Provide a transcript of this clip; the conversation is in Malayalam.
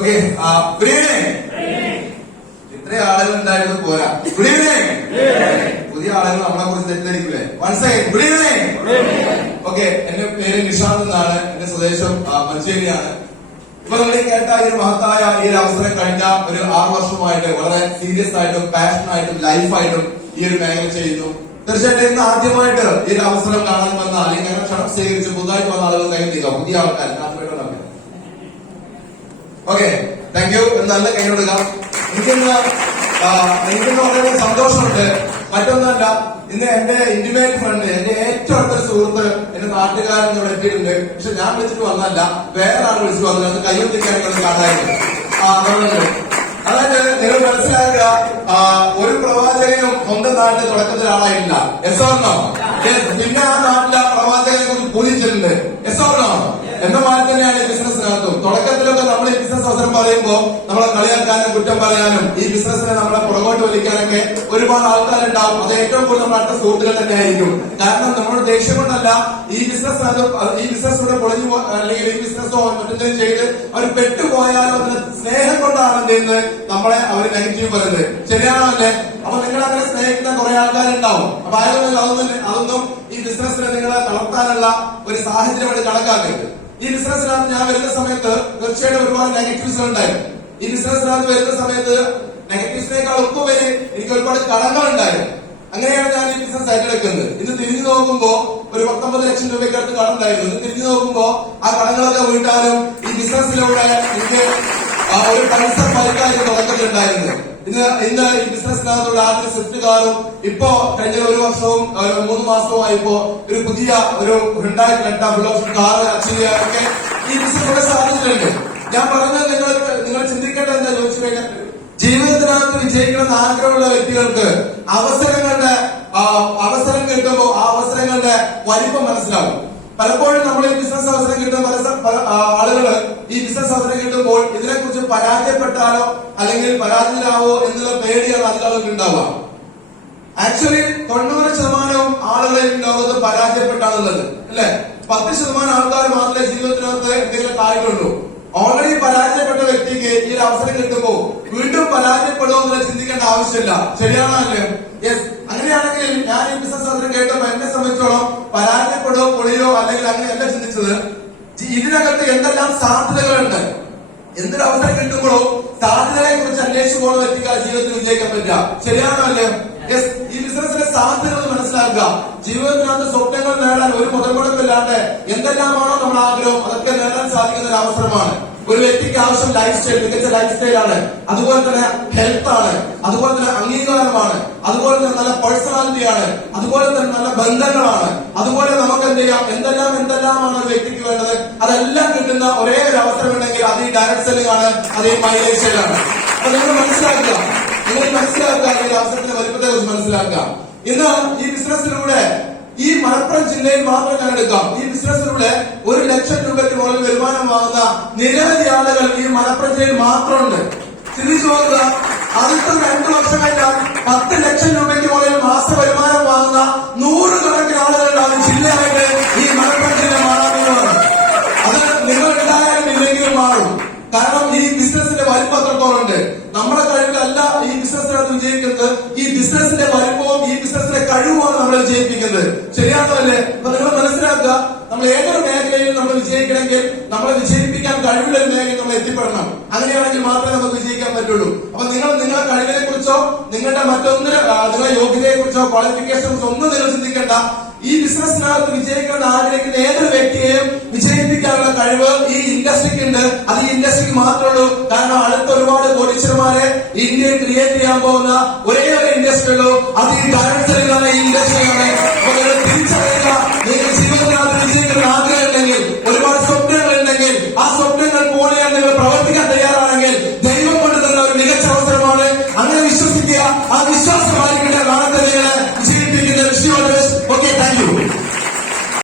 Okay, good evening. ഇത്രയും ആളുകൾ ഉണ്ടായിരുന്നു പോരാ. Good evening. പുതിയ ആളുകൾ നമ്മളെ കുറിച്ച് തെറ്റിദ്ധരിക്കൂലേ? Once again good evening. Okay, എന്റെ പേര് നിഷാന്ത് എന്നാണ്. എന്റെ സ്വദേശം മഞ്ചേരിയാണ്. ഇപ്പൊ നമ്മൾ കേട്ട ഈ ഒരു മഹത്തായ ഈ ഒരു അവസരം കഴിഞ്ഞ ഒരു 6 വർഷമായിട്ട് വളരെ സീരിയസ് ആയിട്ടും പാഷനായിട്ടും ലൈഫായിട്ടും ഈ ഒരു മേഖല ചെയ്യുന്നു. തീർച്ചയായിട്ടും ഇന്ന് ആദ്യമായിട്ട് ഈ ഒരു അവസരം കാണാൻ വന്ന അല്ലെങ്കിൽ അങ്ങനെ ക്ഷണം സ്വീകരിച്ച് പുതുതായിട്ട് വന്ന ആളുകൾ കൈ ചെയ്യുക. പുതിയ ആൾക്കാർ ഓക്കെ, താങ്ക് യു. നല്ല കൈ കൊടുക്കാം. എനിക്കിന്ന് വളരെ സന്തോഷമുണ്ട്. മറ്റൊന്നല്ല, ഇന്ന് എന്റെ ഇന്റിമേറ്റ് ഫ്രണ്ട്, എന്റെ ഏറ്റവും അടുത്ത സുഹൃത്ത്, എന്റെ നാട്ടുകാരൻ ഇവിടെ എത്തിയിട്ടുണ്ട്. പക്ഷെ ഞാൻ വിളിച്ചിട്ട് വന്നല്ല, വേറെ ആൾ വിളിച്ചു വന്നത്. അത് കയ്യൊത്തിക്കാനൊക്കെ കാണായിരുന്നു. അതായത് നിങ്ങൾ മനസ്സിലാക്കുക, ഒരു പ്രവാചകനും സ്വന്തം നാട്ടിൽ തുടക്കത്തിൽ ആളായിട്ടില്ല. S or no? പിന്നെ ആ നാട്ടിലെ പ്രവാചകനെ കുറിച്ച് പൂജിച്ചിട്ടുണ്ട്. S or no? എന്ന മാതിരി തന്നെയാണ് ഈ ബിസിനസ്സിനകത്തും. തുടക്കത്തിലൊക്കെ നമ്മൾ ഈ ബിസിനസ് അവസരം പറയുമ്പോൾ നമ്മളെ കളിയാക്കാനും കുറ്റം പറയാനും ഈ ബിസിനസ്സിനെ നമ്മളെ പുറകോട്ട് വലിക്കാനൊക്കെ ഒരുപാട് ആൾക്കാരുണ്ടാവും. അത് ഏറ്റവും കൂടുതൽ നമ്മുടെ അടുത്ത സുഹൃത്തുക്കൾ തന്നെ ആയിരിക്കും. കാരണം നമ്മുടെ ദേഷ്യം കൊണ്ടല്ല, ഈ ബിസിനസ്സിലൂടെ പൊളിഞ്ഞു അല്ലെങ്കിൽ ഈ ബിസിനസ്സോ മറ്റെന്തെങ്കിലും ചെയ്ത് അവർ പെട്ടുപോയാലോ അതിന് സ്നേഹം കൊണ്ടാണ് എന്ത് ചെയ്യുന്നത് നമ്മളെ അവർ നെഗറ്റീവ് പറയുന്നത്. ശരിയാണോ അല്ലേ? അപ്പൊ നിങ്ങൾ അങ്ങനെ സ്നേഹിക്കുന്ന കുറെ ആൾക്കാരുണ്ടാവും. അപ്പൊ അതൊന്നും ഈ ബിസിനസ്സിനെ നിങ്ങളെ തളർത്താനുള്ള ഒരു സാഹചര്യമായിട്ട് കണക്കാക്കരുത്. ഈ ബിസിനസ്സിനകത്ത് ഞാൻ വരുന്ന സമയത്ത് തീർച്ചയായിട്ടും ഒരുപാട് നെഗറ്റീവ്സ് ഉണ്ടായിരുന്നു. ഈ ബിസിനസ്സിനകത്ത് വരുന്ന സമയത്ത് നെഗറ്റീവ്സിനേക്കാൾ ഒപ്പുവരെ എനിക്ക് ഒരുപാട് കടങ്ങൾ ഉണ്ടായിരുന്നു. അങ്ങനെയാണ് ഞാൻ ഈ ബിസിനസ് ഏറ്റെടുക്കുന്നത്. ഇന്ന് തിരിഞ്ഞു നോക്കുമ്പോ ഒരു 19 ലക്ഷം രൂപയ്ക്കടുത്ത് കടം ഉണ്ടായിരുന്നു. ഇന്ന് തിരിഞ്ഞു നോക്കുമ്പോ ആ കടങ്ങളൊക്കെ വീട്ടാനും ഈ ബിസിനസ്സിലൂടെ എനിക്ക് ഒരു പൈസ പലിക്കാനും തുടക്കത്തിലുണ്ടായിരുന്നു. ഇന്ന് ഈ ബിസിനസ്സിനകത്തൂടെ ആദ്യ സ്വിഫ്റ്റ് കാറും ഇപ്പോ കഴിഞ്ഞ ഒരു വർഷവും 3 മാസവും ആയിപ്പോ ഒരു പുതിയ ഒരു Hyundai Creta full option car achieve ചെയ്യാനൊക്കെ ഈ ബിസിനസ്സിലൂടെ സാധിച്ചിട്ടുണ്ട്. ഞാൻ പറഞ്ഞത് നിങ്ങൾ ചിന്തിക്കേണ്ടത് എന്താ ചോദിച്ചു കഴിഞ്ഞാൽ, ജീവിതത്തിനകത്ത് വിജയിക്കണമെന്ന് ആഗ്രഹമുള്ള വ്യക്തികൾക്ക് അവസരം കിട്ടുമ്പോൾ ആ അവസരങ്ങളുടെ വലിപ്പം മനസ്സിലാവും. പലപ്പോഴും നമ്മൾ ഈ ബിസിനസ് അവസരം കിട്ടുന്ന പല ആളുകള് ഈ ബിസിനസ് അവസരം കിട്ടുമ്പോൾ ഇതിനെക്കുറിച്ച് പരാജയപ്പെട്ടാലോ അല്ലെങ്കിൽ പരാജയരാവോ എന്നുള്ള പേടിയാണ് അതിലാളുകൾക്ക് ഉണ്ടാവുക. ആക്ച്വലി 90% ആളുകളെ ഈ ലോകത്ത് പരാജയപ്പെട്ടാണുള്ളത്, അല്ലെ? 10% ആൾക്കാർ മാത്രമേ ജീവിതത്തിനകത്ത് എന്തെങ്കിലും കാര്യമുള്ളൂ. ഓൾറെഡി പരാജയപ്പെട്ട വ്യക്തിക്ക് ഈ ഒരു അവസരം കിട്ടുമ്പോൾ വീണ്ടും പരാജയപ്പെടുമോ എന്നുള്ള ചിന്തിക്കേണ്ട ആവശ്യമില്ല. ശരിയാണോ അല്ലേ? യെസ്. അങ്ങനെയാണെങ്കിൽ ഞാൻ ഈ ബിസിനസ് അവസരം കേട്ടപ്പോ എന്നെ സംബന്ധിച്ചോളം പരാജയപ്പെടുമോ പൊളിയോ അല്ലെങ്കിൽ അങ്ങനെയല്ല ചിന്തിച്ചത്. ഇതിനകത്ത് എന്തെല്ലാം സാധ്യതകളുണ്ട്. എന്തൊരു അവസരം കിട്ടുമ്പോഴോ സാധ്യതകളെ കുറിച്ച് അന്വേഷിച്ചു പോകുന്ന വ്യക്തിക്ക് ജീവിതത്തിൽ വിജയിക്കാൻ പറ്റുക. ശരിയാണോ അല്ലേ? യെസ്. ഈ ബിസിനസിലെ സാധ്യതകൾ മനസ്സിലാക്കുക. ജീവിതത്തിനകത്ത് സ്വപ്നങ്ങൾ നേടാൻ ഒരു മുതൽമുടക്കില്ലാണ്ട് എന്തെല്ലാമാണോ നമ്മുടെ ആഗ്രഹം അതൊക്കെ നേടാൻ സാധിക്കുന്ന ഒരു അവസരമാണ്. ഒരു വ്യക്തിക്ക് ആവശ്യം ലൈഫ് സ്റ്റൈൽ, മികച്ച ലൈഫ് സ്റ്റൈലാണ്. അതുപോലെ തന്നെ ഹെൽത്ത് ആണ്. അതുപോലെ തന്നെ അംഗീകാരമാണ്. അതുപോലെ തന്നെ നല്ല പേഴ്സണാലിറ്റിയാണ്. അതുപോലെ തന്നെ നല്ല ബന്ധങ്ങളാണ്. അതുപോലെ നമുക്ക് എന്ത് ചെയ്യാം, എന്തെല്ലാമാണ് ഒരു വ്യക്തിക്ക് വേണ്ടത് അതെല്ലാം കിട്ടുന്ന ഒരേ ഒരു അവസരം ഉണ്ടെങ്കിൽ അത് ഈ ഡയറക്ട് സെല്ലിംഗ് ആണ്, അത് ഈ മൈലേജ് സ്റ്റൈലാണ്. അപ്പൊ നിങ്ങൾ മനസ്സിലാക്കുക ഈ അവസരത്തിന്റെ വലിപ്പത്തെ കുറിച്ച് മനസ്സിലാക്കുക. ഇന്ന് ഈ ബിസിനസ്സിലൂടെ ഈ മലപ്പുറം ജില്ലയിൽ മാത്രം ഞാൻ എടുക്കാം. ഈ ബിസിനസ്സിലൂടെ 1 ലക്ഷം രൂപയ്ക്ക് മുകളിൽ വരുമാനം വാങ്ങുന്ന നിരവധി ആളുകൾ ഈ മലപ്പുറം ജില്ലയിൽ മാത്രമുണ്ട്. ചിന്തിച്ചു നോക്കുക, അടുത്ത 2 വർഷം കഴിഞ്ഞാൽ 10 ലക്ഷം രൂപയ്ക്ക് മുകളിൽ മാസ വരുമാനം വാങ്ങുന്ന 100 കണക്കിന് ആളുകളുണ്ടാകും ജില്ലയായിട്ട് ഈ മലപ്പുറം ജില്ല മാറാമെന്നാണ്. അത് നിങ്ങൾ ഉണ്ടായാലും ഇല്ലെങ്കിലും മാറും. കാരണം ഈ ബിസിനസിന്റെ വലിപ്പം അത്രത്തോളുണ്ട്. നമ്മുടെ കഴിവിലല്ല ഈ ബിസിനസ്സിനകത്ത് വിജയിക്കുന്നത്, ഈ ബിസിനസിന്റെ വലിപ്പവും ഈ ബിസിനസിന്റെ കഴിവുമാണ് നമ്മളെ വിജയിപ്പിക്കുന്നത്. ശരിയാണോ അല്ലേ? അപ്പൊ നിങ്ങൾ മനസ്സിലാക്കുക, നമ്മൾ ഏതൊരു മേഖലയിലും നമ്മൾ വിജയിക്കണമെങ്കിൽ നമ്മളെ വിജയിപ്പിക്കാൻ കഴിവുള്ള ഒരു മേഖലയിൽ നമ്മൾ എത്തിപ്പെടണം. അങ്ങനെയാണെങ്കിൽ മാത്രമേ നമുക്ക് വിജയിക്കാൻ പറ്റുള്ളൂ. അപ്പൊ നിങ്ങളുടെ കഴിവിനെ കുറിച്ചോ നിങ്ങളുടെ നിങ്ങളുടെ യോഗ്യതയെ കുറിച്ചോ ക്വാളിഫിക്കേഷനെ കുറിച്ചോ ഒന്നും നിങ്ങൾ ചിന്തിക്കേണ്ട. ഈ ബിസിനസ്സിനകത്ത് വിജയിക്കണം ആഗ്രഹിക്കുന്ന ഏതൊരു വ്യക്തിയെയും വിജയിപ്പിക്കാനുള്ള കഴിവ് ഈ ഇൻഡസ്ട്രിക്ക് ഉണ്ട്. അത് ഈ ഇൻഡസ്ട്രിക്ക് മാത്രമേ ഉള്ളൂ. കാരണം അടുത്ത ഒരുപാട് കോടീശ്വരന്മാരെ ഇന്ത്യയിൽ ക്രിയേറ്റ് ചെയ്യാൻ പോകുന്ന ഒരേ ഒരു ഇൻഡസ്ട്രി ഉള്ളൂ, അത് ഈ ഡയറക്ട് സെല്ലിംഗ് ഈ ഇൻഡസ്ട്രിയാണ്. അപ്പൊ നിങ്ങൾ തിരിച്ചറിയുക, നിങ്ങൾ ജീവിതത്തിനകത്ത് വിജയിക്കുന്ന ആഗ്രഹം ഉണ്ടെങ്കിൽ, ഒരുപാട് സ്വപ്നങ്ങൾ ഉണ്ടെങ്കിൽ ആ സ്വപ്നങ്ങൾ പോലെ നിങ്ങൾ പ്രവർത്തിക്കാൻ